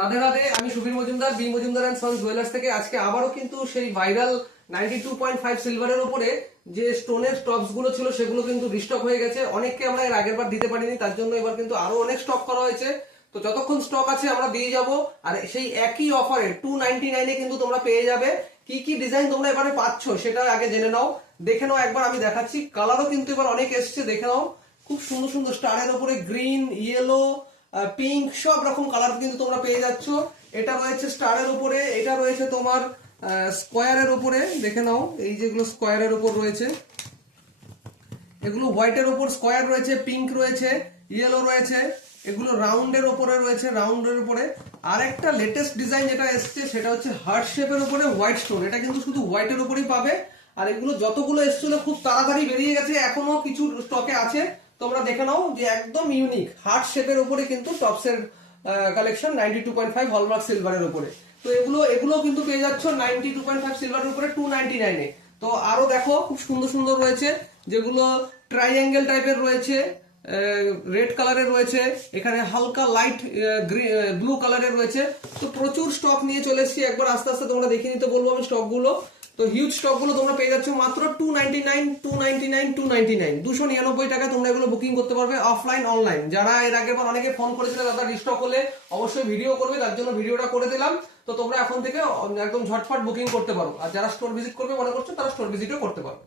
রাধে রাধে, আমি Subir Majumdar, B Majumdar and sons jewellers থেকে। আজকে আবারও কিন্তু সেই ভাইরাল 92.5 সিলভারের উপরে যে স্টোনের স্টকস গুলো ছিল সেগুলো কিন্তু রিস্টক হয়ে গেছে। অনেককে আমরা এর আগের বার দিতে পারিনি, তার জন্য এবার কিন্তু আরো অনেক স্টক করা হয়েছে। তো যতক্ষণ স্টক আছে আমরা দিয়ে যাব। আর সেই একই অফারে 299 কিন্তু তোমরা পেয়ে যাবে। কি কি ডিজাইন তোমরা এবারে পাচ্ছ সেটা আগে জেনে নাও, দেখে নাও একবার। আমি দেখাচ্ছি, কালারও কিন্তু এবার অনেক এসছে, দেখে নাও। খুব সুন্দর সুন্দর স্টারের উপরে গ্রিন, ইয়েলো, পিঙ্ক সব রকম কালার কিন্তু তোমরা পেয়ে যাচ্ছ। এটা রয়েছে স্টারের উপরে, এটা রয়েছে তোমার স্কোয়ারের উপরে, দেখে নাও। এই যেগুলো স্কোয়ারের উপর রয়েছে, এগুলো হোয়াইটের উপর স্কোয়ার রয়েছে, পিঙ্ক রয়েছে, ইয়েলো রয়েছে। এগুলো রাউন্ডের উপরে রয়েছে, রাউন্ডের উপরে। আরেকটা লেটেস্ট ডিজাইন যেটা এসছে সেটা হচ্ছে হার্ট শেপের উপরে হোয়াইট স্টোন। এটা কিন্তু শুধু হোয়াইটের উপরেই পাবে। আর এগুলো যতগুলো এসেছিল খুব তাড়াতাড়ি বেরিয়ে গেছে, এখনো কিছু স্টকে আছে, তোমরা দেখে নাও। যে একদম ইউনিক হার্ট শেপের উপরে কিন্তু টপসের কালেকশন 92.5 হলমার্ক সিলভারের উপরে। তো এগুলো এগুলো কিন্তু পেয়ে যাচ্ছ 92.5 সিলভারের উপরে 299-এ। তো আরো দেখো খুব সুন্দর সুন্দর রয়েছে, যেগুলো ট্রাইঅ্যাঙ্গেল টাইপের রয়েছে, রেড কালারের রয়েছে, এখানে হালকা লাইট ব্লু কালারের রয়েছে। তো প্রচুর স্টক নিয়ে চলে এসেছি, একবার আস্তে আস্তে তোমরা দেখে নিতে বলবো আমি স্টকগুলো। তো হিউজ স্টকগুলো তোমরা পেয়ে যাচ্ছ মাত্র 299 টাকা। তোমরা এগুলো বুকিং করতে পারবে অফলাইন অনলাইন। যারা এর আগের বার অনেকে ফোন করেছিল দাদা রিস্টক হলে অবশ্যই ভিডিও করবে, তার জন্য ভিডিওটা করে দিলাম। তো তোমরা এখন থেকে একদম ঝটফট বুকিং করতে পারো। আর যারা স্টোর ভিজিট করবে মনে করছো তারা স্টোর ভিজিটও করতে পারো।